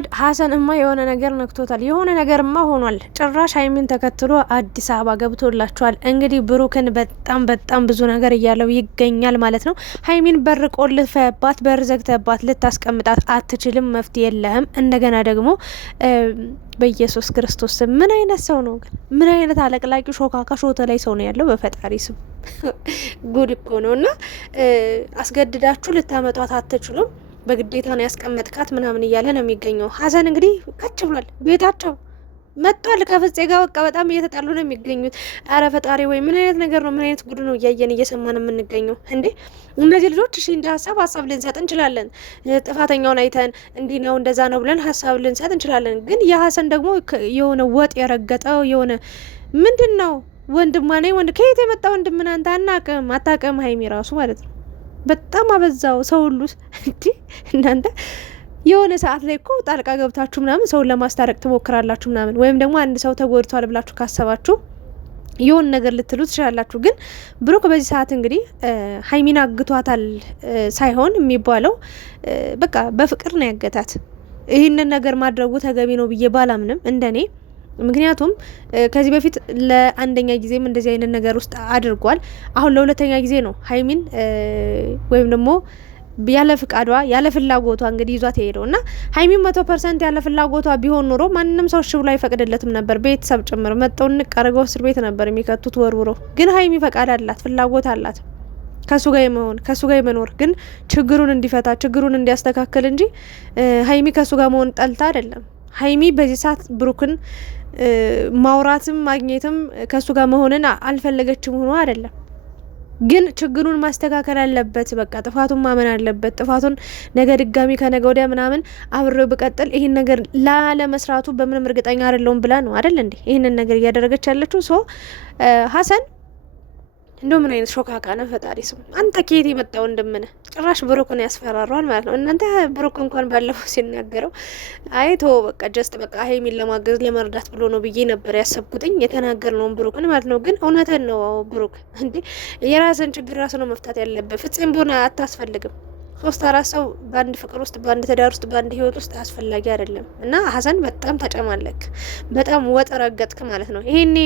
ጉድ! ሀሰንማ የሆነ ነገር ነክቶታል። የሆነ ነገርማ ሆኗል። ጭራሽ ሀይሚን ተከትሎ አዲስ አበባ ገብቶላቸዋል። እንግዲህ ብሩክን በጣም በጣም ብዙ ነገር እያለው ይገኛል ማለት ነው። ሀይሚን በር ቆልፈባት፣ በር ዘግተባት ልታስቀምጣት አትችልም። መፍትሄ የለህም። እንደገና ደግሞ በኢየሱስ ክርስቶስ ስም ምን አይነት ሰው ነው ግን? ምን አይነት አለቅላቂ ሾካካ ሾተ ላይ ሰው ነው ያለው? በፈጣሪ ስም ጉድ እኮ ነው። እና አስገድዳችሁ ልታመጧት አትችሉም። በግዴታ ነው ያስቀመጥካት ምናምን እያለ ነው የሚገኘው። ሀሰን እንግዲህ ከች ብሏል። ቤታቸው መጥቷል ከፍፄ ጋር በቃ በጣም እየተጣሉ ነው የሚገኙት። አረ ፈጣሪ ወይ ምን አይነት ነገር ነው? ምን አይነት ጉድ ነው እያየን እየሰማን የምንገኘው እንዴ? እነዚህ ልጆች እሺ እንደ ሀሳብ ልንሰጥ እንችላለን። ጥፋተኛውን አይተን እንዲህ ነው እንደዛ ነው ብለን ሀሳብ ልንሰጥ እንችላለን። ግን የሀሰን ደግሞ የሆነ ወጥ የረገጠው የሆነ ምንድን ነው? ወንድማ ነኝ ወንድ ከየት የመጣ ወንድም እናንተ አታውቅም ሀይሚ ራሱ ማለት ነው። በጣም አበዛው ሰው ሁሉ እንዲህ እናንተ የሆነ ሰዓት ላይ እኮ ጣልቃ ገብታችሁ ምናምን ሰውን ለማስታረቅ ትሞክራላችሁ ምናምን፣ ወይም ደግሞ አንድ ሰው ተጎድቷል ብላችሁ ካሰባችሁ የሆነ ነገር ልትሉ ትችላላችሁ። ግን ብሩክ በዚህ ሰዓት እንግዲህ ሀይሚን አግቷታል ሳይሆን የሚባለው በቃ በፍቅር ነው ያገታት። ይህንን ነገር ማድረጉ ተገቢ ነው ብዬ ባላምንም እንደኔ። ምክንያቱም ከዚህ በፊት ለአንደኛ ጊዜም እንደዚህ አይነት ነገር ውስጥ አድርጓል። አሁን ለሁለተኛ ጊዜ ነው ሀይሚን ወይም ደግሞ ያለ ፍቃዷ ያለ ፍላጎቷ እንግዲህ ይዟት የሄደው እና ሀይሚን 100% ያለ ፍላጎቷ ቢሆን ኖሮ ማንንም ሰው እሺ ብሎ አይፈቅድለትም ነበር። ቤተሰብ ጭምር መጠው ንቅ አድርገው እስር ቤት ነበር የሚከቱት ወርውረው። ግን ሀይሚ ፈቃድ አላት፣ ፍላጎት አላት ከሱ ጋር የመሆን ከሱ ጋር የመኖር፣ ግን ችግሩን እንዲፈታ ችግሩን እንዲያስተካክል እንጂ ሀይሚ ከሱ ጋር መሆን ጠልታ አይደለም። ሀይሚ በዚህ ሰዓት ብሩክን ማውራትም ማግኘትም ከሱ ጋር መሆንን አልፈለገችም ሆኖ አይደለም። ግን ችግሩን ማስተካከል አለበት። በቃ ጥፋቱን ማመን አለበት። ጥፋቱን ነገ ድጋሚ ከነገ ወዲያ ምናምን አብሬው ብቀጥል ይህን ነገር ላለመስራቱ በምንም እርግጠኛ አይደለሁም ብላ ነው አይደል እንዴ ይህንን ነገር እያደረገች ያለችው። ሶ ሀሰን እንደው ምን አይነት ሾካካ ነው? ፈጣሪ ስም አንተ ከየት የመጣ ወንድም ነህ? ጭራሽ ብሩክን ያስፈራሯል ማለት ነው። እናንተ ብሩክ እንኳን ባለፈው ሲናገረው አይቶ በቃ ጀስት በቃ ሀይሚን ለማገዝ ለመርዳት ብሎ ነው ብዬ ነበር ያሰብኩትኝ የተናገርነውን ብሩክን ማለት ነው። ግን እውነትን ነው ብሩክ እንዴ የራስን ችግር ራስ ነው መፍታት ያለበት። ፍጹም ሆነ አታስፈልግም። 3-4 ሰው በአንድ ፍቅር ውስጥ በአንድ ትዳር ውስጥ በአንድ ህይወት ውስጥ አስፈላጊ አይደለም። እና ሀሰን በጣም ተጨማለክ፣ በጣም ወጥ ረገጥክ ማለት ነው። ይሄኔ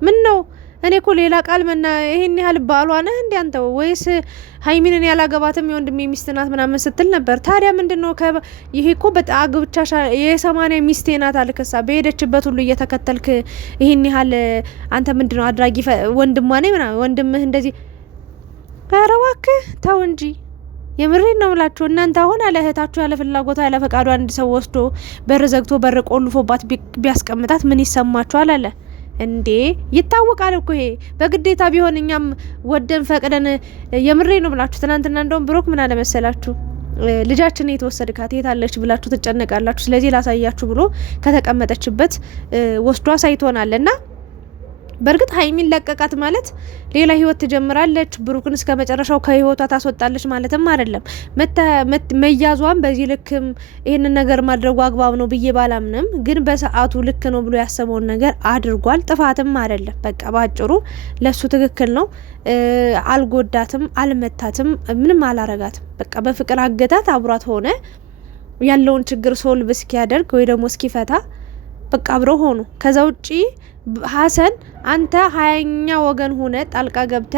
ምን ነው እኔ እኮ ሌላ ቃል ይሄን ያህል ባሏ ነህ እንዴ አንተ? ወይስ ሀይሚንን ያላገባትም የወንድሜ ሚስት ናት ምናምን ስትል ነበር። ታዲያ ምንድነው? ይሄ እኮ በጣም አግብቻሻ የ80 ሚስቴ ናት አልከሳ በሄደችበት ሁሉ እየተከተልክ ይሄን ያህል አንተ ምንድነው አድራጊ ወንድሟ ነኝ ምናምን ወንድምህ እንደዚህ። ኧረ እባክህ ተው እንጂ የምሬን ነው የምላችሁ። እናንተ አሁን ያለ እህታችሁ ያለ ፍላጎቷ ያለ ፈቃዷ አንድ ሰው ወስዶ በር ዘግቶ በር ቆልፎባት ቢያስቀምጣት ምን ይሰማችኋል? አለ እንዴ ይታወቃል እኮ ይሄ በግዴታ ቢሆን እኛም ወደን ፈቅደን የምሬ ነው ብላችሁ ትናንትና እንደውም ብሩክ ምን አለ መሰላችሁ ልጃችን የተወሰድካት የት አለች ብላችሁ ትጨነቃላችሁ። ስለዚህ ላሳያችሁ ብሎ ከተቀመጠችበት ወስዶ አሳይቶናል። እና በእርግጥ ሀይሚን ለቀቃት ማለት ሌላ ህይወት ትጀምራለች፣ ብሩክን እስከ መጨረሻው ከህይወቷ ታስወጣለች ማለትም አይደለም። መያዟን በዚህ ልክም ይህንን ነገር ማድረጉ አግባብ ነው ብዬ ባላምንም፣ ግን በሰዓቱ ልክ ነው ብሎ ያሰበውን ነገር አድርጓል። ጥፋትም አይደለም። በቃ ባጭሩ ለሱ ትክክል ነው። አልጎዳትም፣ አልመታትም፣ ምንም አላረጋትም። በቃ በፍቅር አገታት፣ አብሯት ሆነ። ያለውን ችግር ሶልቭ እስኪያደርግ ወይ ደግሞ እስኪፈታ በቃ አብረው ሆኑ። ከዛ ውጪ ሀሰን አንተ 20ኛ ወገን ሆነ ጣልቃ ገብተ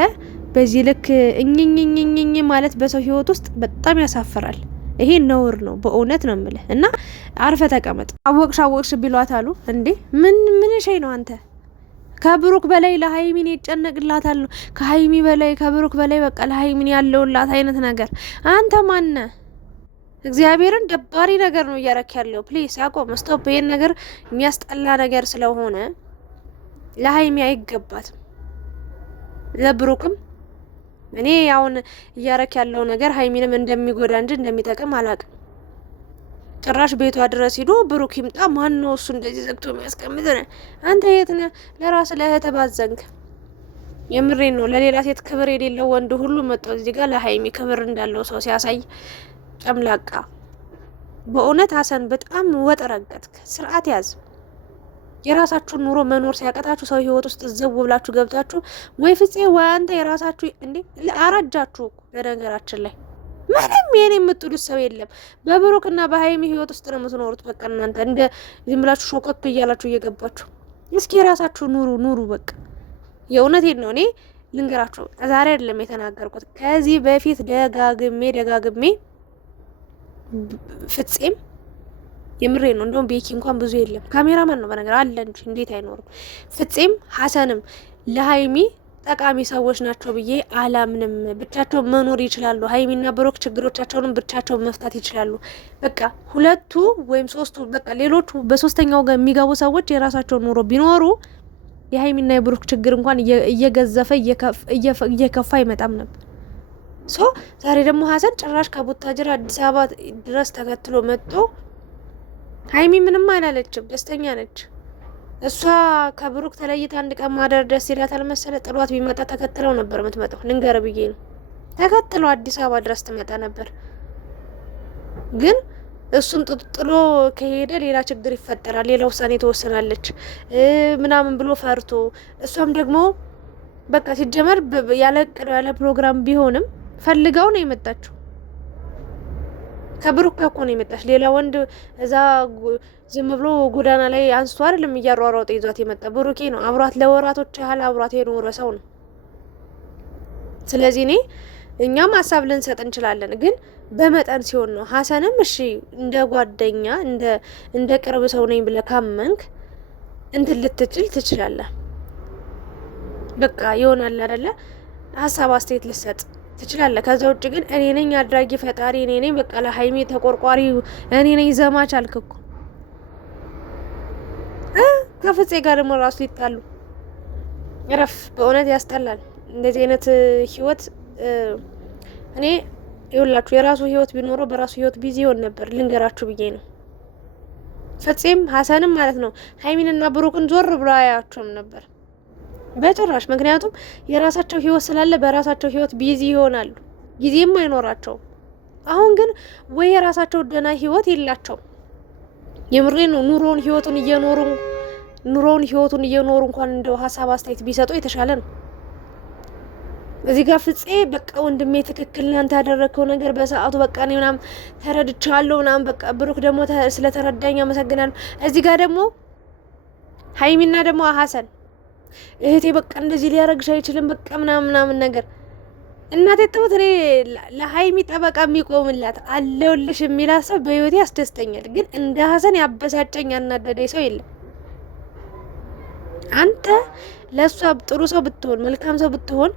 በዚህ ልክ እኝኝኝኝኝ ማለት በሰው ህይወት ውስጥ በጣም ያሳፍራል። ይሄ ነውር ነው፣ በእውነት ነው የምልህ። እና አርፈ ተቀመጥ። አወቅሽ ቢሏት አሉ እንዴ ምን ሸይ ነው አንተ? ከብሩክ በላይ ለሀይሚን ይጨነቅላታል። ከሀይሚ በላይ ከብሩክ በላይ በቃ ለሀይሚን ያለውላት አይነት ነገር አንተ ማነ? እግዚአብሔርን ደባሪ ነገር ነው እያረክ ያለው። ፕሊስ አቆም፣ ስቶፕ። ይሄን ነገር የሚያስጠላ ነገር ስለሆነ ለሀይሚ አይገባትም፣ ለብሩክም። እኔ አሁን እያረክ ያለው ነገር ሀይሚንም እንደሚጎዳ እንጂ እንደሚጠቅም አላቅም። ጭራሽ ቤቷ ድረስ ሂዶ ብሩክ ይምጣ ማን ነው እሱ እንደዚህ ዘግቶ የሚያስቀምጥ? አንተ የት ነህ? ለራስ ለእህት ባዘንክ። የምሬን ነው። ለሌላ ሴት ክብር የሌለው ወንድ ሁሉ መጥቶ እዚህ ጋር ለሀይሚ ክብር እንዳለው ሰው ሲያሳይ ጨምላቃ። በእውነት ሀሰን በጣም ወጥ ረገጥክ። ስርዓት ያዝ። የራሳችሁን ኑሮ መኖር ሲያቀታችሁ ሰው ህይወት ውስጥ ዘው ብላችሁ ገብታችሁ ወይ ፍፄ ወይ አንተ የራሳችሁ እንዴ አራጃችሁ። በነገራችን ላይ ምንም የኔ የምትሉት ሰው የለም። በብሩክና በሀይሚ ህይወት ውስጥ ነው የምትኖሩት። በቃ እናንተ እንደ ዝም ብላችሁ ሾከክ እያላችሁ እየገባችሁ እስኪ የራሳችሁ ኑሩ። በቃ የእውነቴን ነው። እኔ ልንገራችሁ፣ ዛሬ አይደለም የተናገርኩት፣ ከዚህ በፊት ደጋግሜ ፍፄም የምሬ ነው። እንደውም ቤኪ እንኳን ብዙ የለም ካሜራማን ነው በነገር አለ እንጂ እንዴት አይኖርም። ፍፄም ሀሰንም ለሀይሚ ጠቃሚ ሰዎች ናቸው ብዬ አላምንም። ብቻቸው መኖር ይችላሉ። ሀይሚና ብሩክ ችግሮቻቸውንም ብቻቸው መፍታት ይችላሉ። በቃ ሁለቱ ወይም ሶስቱ በቃ ሌሎቹ በሶስተኛው ጋር የሚገቡ ሰዎች የራሳቸው ኑሮ ቢኖሩ የሀይሚና የብሩክ ችግር እንኳን እየገዘፈ እየከፋ አይመጣም ነበር። ዛሬ ደግሞ ሀሰን ጭራሽ ከቡታጅራ አዲስ አበባ ድረስ ተከትሎ መጥቶ ሀይሚ ምንም አላለችም፣ ደስተኛ ነች። እሷ ከብሩክ ተለይታ አንድ ቀን ማደር ደስ ይላታል መሰለ። ጥሏት ቢመጣ ተከትለው ነበር የምትመጣው። ልንገር ብዬ ነው። ተከትለው አዲስ አበባ ድረስ ትመጣ ነበር። ግን እሱን ጥሎ ከሄደ ሌላ ችግር ይፈጠራል፣ ሌላ ውሳኔ ትወስናለች ምናምን ብሎ ፈርቶ፣ እሷም ደግሞ በቃ ሲጀመር ያለ ፕሮግራም ቢሆንም ፈልጋው ነው የመጣችው። ከብሩክ እኮ ነው የመጣች። ሌላ ወንድ እዛ ዝም ብሎ ጎዳና ላይ አንስቶ አይደለም እያሯሯጠ ይዟት የመጣ ብሩኬ ነው። አብሯት ለወራቶች ያህል አብሯት የኖረ ሰው ነው። ስለዚህ እኛም ሀሳብ ልንሰጥ እንችላለን፣ ግን በመጠን ሲሆን ነው። ሀሰንም እሺ እንደ ጓደኛ እንደ ቅርብ ሰው ነኝ ብለህ ካመንክ እንትን ልትችል ትችላለህ። በቃ ይሆናል አይደለ? ሀሳብ አስተያየት ልሰጥ ትችላለህ። ከዛ ውጭ ግን እኔ ነኝ አድራጊ ፈጣሪ፣ እኔ ነኝ በቃ ለሀይሚ ተቆርቋሪ፣ እኔ ነኝ ዘማች አልክ እኮ። ከፍፄ ጋር ደግሞ ራሱ ይጣሉ። እረፍ፣ በእውነት ያስጠላል እንደዚህ አይነት ህይወት። እኔ ይኸውላችሁ የራሱ ህይወት ቢኖረው በራሱ ህይወት ቢዚ ይሆን ነበር፣ ልንገራችሁ ብዬ ነው። ፍፄም ሀሰንም ማለት ነው ሀይሚንና ብሩክን ዞር ብሎ አያቸውም ነበር በጭራሽ። ምክንያቱም የራሳቸው ህይወት ስላለ በራሳቸው ህይወት ቢዚ ይሆናሉ፣ ጊዜም አይኖራቸውም። አሁን ግን ወይ የራሳቸው ደህና ህይወት የላቸውም። የምሬ ነው። ኑሮውን ህይወቱን እየኖሩ እንኳን እንደው ሀሳብ አስተያየት ቢሰጡ የተሻለ ነው። እዚህ ጋር ፍፄ በቃ ወንድሜ ትክክል አንተ ያደረግከው ነገር በሰዓቱ በቃ እኔ ምናምን ተረድቻለሁ ምናምን በቃ ብሩክ ደግሞ ስለተረዳኝ አመሰግናለሁ። እዚህ ጋር ደግሞ ሀይሚና ደግሞ ሀሰን እህቴ በቃ እንደዚህ ሊያረግሽ አይችልም በቃ ምናምን ነገር እናቴ ተውት። እኔ ለሀይሚ ጠበቃ የሚቆምላት አለውልሽ የሚላት ሰው በህይወቴ ያስደስተኛል። ግን እንደ ሀሰን ያበሳጨኝ ያናደደኝ ሰው የለም። አንተ ለእሷ ጥሩ ሰው ብትሆን መልካም ሰው ብትሆን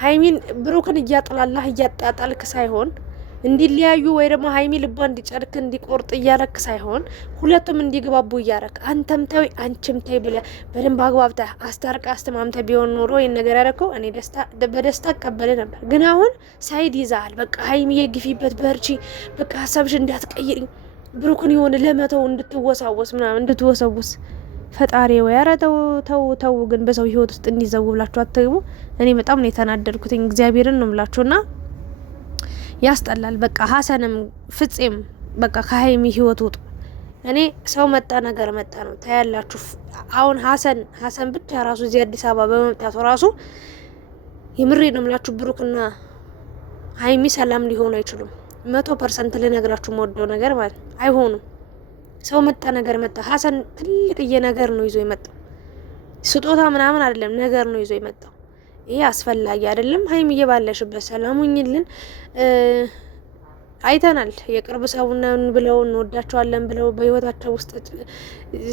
ሀይሚን ብሩክን እያጥላላህ እያጣጣልክ ሳይሆን እንዲለያዩ ወይ ደግሞ ሀይሚ ልቧ እንዲጨርክ እንዲቆርጥ እያረክ ሳይሆን ሁለቱም እንዲግባቡ እያረክ አንተም ተይ አንቺም ተይ ብለህ በደንብ አግባብተህ አስታርቃ አስተማምተህ ቢሆን ኖሮ ይህን ነገር ያደረከው እኔ በደስታ እቀበል ነበር። ግን አሁን ሳይድ ይዛል። በቃ ሀይሚ የግፊበት በርቺ፣ በቃ ሀሳብሽ እንዳትቀይሪ፣ ብሩክን የሆነ ለመተው እንድትወሳወስ ምናምን እንድትወሰውስ ፈጣሪ ወይ ኧረ ተው። ግን በሰው ህይወት ውስጥ እንዲዘው ብላችሁ አትግቡ። እኔ በጣም ነው የተናደድኩት። እግዚአብሔርን ነው የምላችሁና ያስጠላል። በቃ ሀሰንም ፍፄም በቃ ከሀይሚ ህይወት ውጡ። እኔ ሰው መጣ ነገር መጣ ነው ታያላችሁ። አሁን ሀሰን ብቻ ራሱ እዚህ አዲስ አበባ በመምጣቱ ራሱ የምሬ ነው የምላችሁ ብሩክና ሀይሚ ሰላም ሊሆኑ አይችሉም። 100% ልነግራችሁ የምወደው ነገር ማለት አይሆኑም። ሰው መጣ ነገር መጣ። ሀሰን ትልቅዬ ነገር ነው ይዞ የመጣው፣ ስጦታ ምናምን አይደለም ነገር ነው ይዞ የመጣው። ይሄ አስፈላጊ አይደለም። ሀይሚዬ ባለሽበት ሰላሙኝልን። አይተናል የቅርብ ሰውነን ብለው እንወዳቸዋለን ብለው በህይወታቸው ውስጥ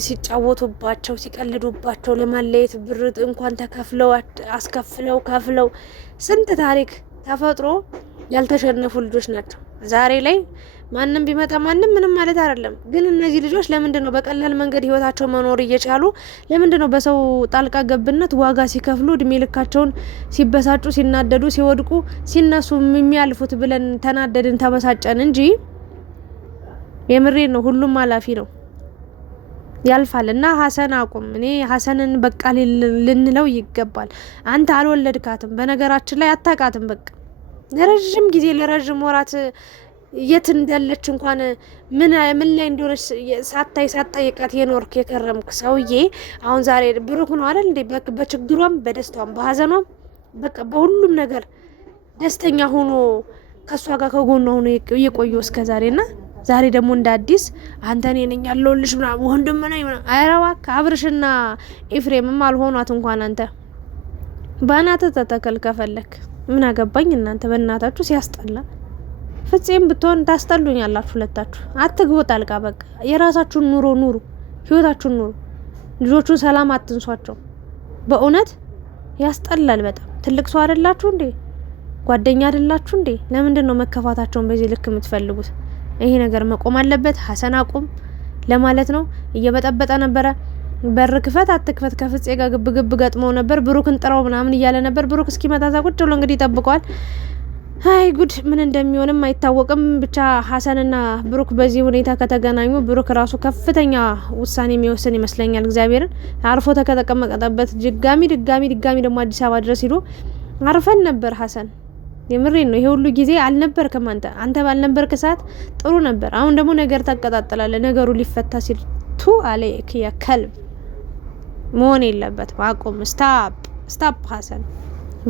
ሲጫወቱባቸው ሲቀልዱባቸው ለማለየት ብር እንኳን ተከፍለው አስከፍለው ከፍለው ስንት ታሪክ ተፈጥሮ ያልተሸነፉ ልጆች ናቸው። ዛሬ ላይ ማንም ቢመጣ ማንም ምንም ማለት አይደለም። ግን እነዚህ ልጆች ለምንድን ነው በቀላል መንገድ ህይወታቸው መኖር እየቻሉ ለምንድን ነው በሰው ጣልቃ ገብነት ዋጋ ሲከፍሉ እድሜ ልካቸውን ሲበሳጩ ሲናደዱ ሲወድቁ ሲነሱ የሚያልፉት ብለን ተናደድን ተበሳጨን እንጂ የምሬን ነው። ሁሉም አላፊ ነው ያልፋል። እና ሀሰን አቁም። እኔ ሀሰንን በቃ ልንለው ይገባል። አንተ አልወለድካትም፣ በነገራችን ላይ አታውቃትም። በቃ ለረጅም ጊዜ ለረጅም ወራት የት እንዳለች እንኳን ምን ላይ እንደሆነች ሳትጠይቃት የኖርክ የከረምክ ሰውዬ አሁን ዛሬ ብሩክ ነው አይደል እንዴ? በችግሯም በደስታዋም በሀዘኗም በቃ በሁሉም ነገር ደስተኛ ሆኖ ከሷ ጋር ከጎኗ ሆኖ እየቆየው እስከዛሬና ዛሬ ደግሞ እንደ አዲስ አንተ እኔ ነኝ ያለሁልሽ ምናምን ወንድም ነኝ ምናምን። ኧረ እባክህ አብርሽና ኤፍሬምም አልሆኗት እንኳን አንተ ባናተ ተተከል ከፈለክ ምን አገባኝ እናንተ በእናታችሁ ሲያስጠላ። ፍፄም ብትሆን ታስጠሉኛላችሁ ሁለታችሁ። አትግቡ ጣልቃ። በቃ የራሳችሁን ኑሮ ኑሩ፣ ህይወታችሁን ኑሩ። ልጆቹን ሰላም አትንሷቸው። በእውነት ያስጠላል በጣም። ትልቅ ሰው አይደላችሁ እንዴ? ጓደኛ አይደላችሁ እንዴ? ለምንድን ነው መከፋታቸውን በዚህ ልክ የምትፈልጉት? ይሄ ነገር መቆም አለበት። ሀሰን አቁም ለማለት ነው። እየበጠበጠ ነበረ። በር ክፈት አትክፈት ከፍፄ ጋር ግብ ግብ ገጥመው ነበር። ብሩክን ጥራው ምናምን እያለ ነበር። ብሩክ እስኪመጣ ቁጭ ብሎ እንግዲህ ይጠብቀዋል። አይ ጉድ ምን እንደሚሆንም አይታወቅም። ብቻ ሀሰንና ብሩክ በዚህ ሁኔታ ከተገናኙ ብሩክ ራሱ ከፍተኛ ውሳኔ የሚወስን ይመስለኛል። እግዚአብሔርን አርፎ ተከተቀመጠበት ድጋሚ ደግሞ አዲስ አበባ ድረስ ሂዶ አርፈን ነበር ሀሰን። የምሬን ነው። ይሄ ሁሉ ጊዜ አልነበርክም አንተ ባልነበርክ ሰዓት ጥሩ ነበር። አሁን ደግሞ ነገር ታቀጣጥላለ። ነገሩ ሊፈታ ሲል ቱ አለክ ያ ከልብ መሆን የለበትም። አቁም። ስታፕ ሀሰን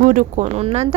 ጉድ እኮ ነው እናንተ።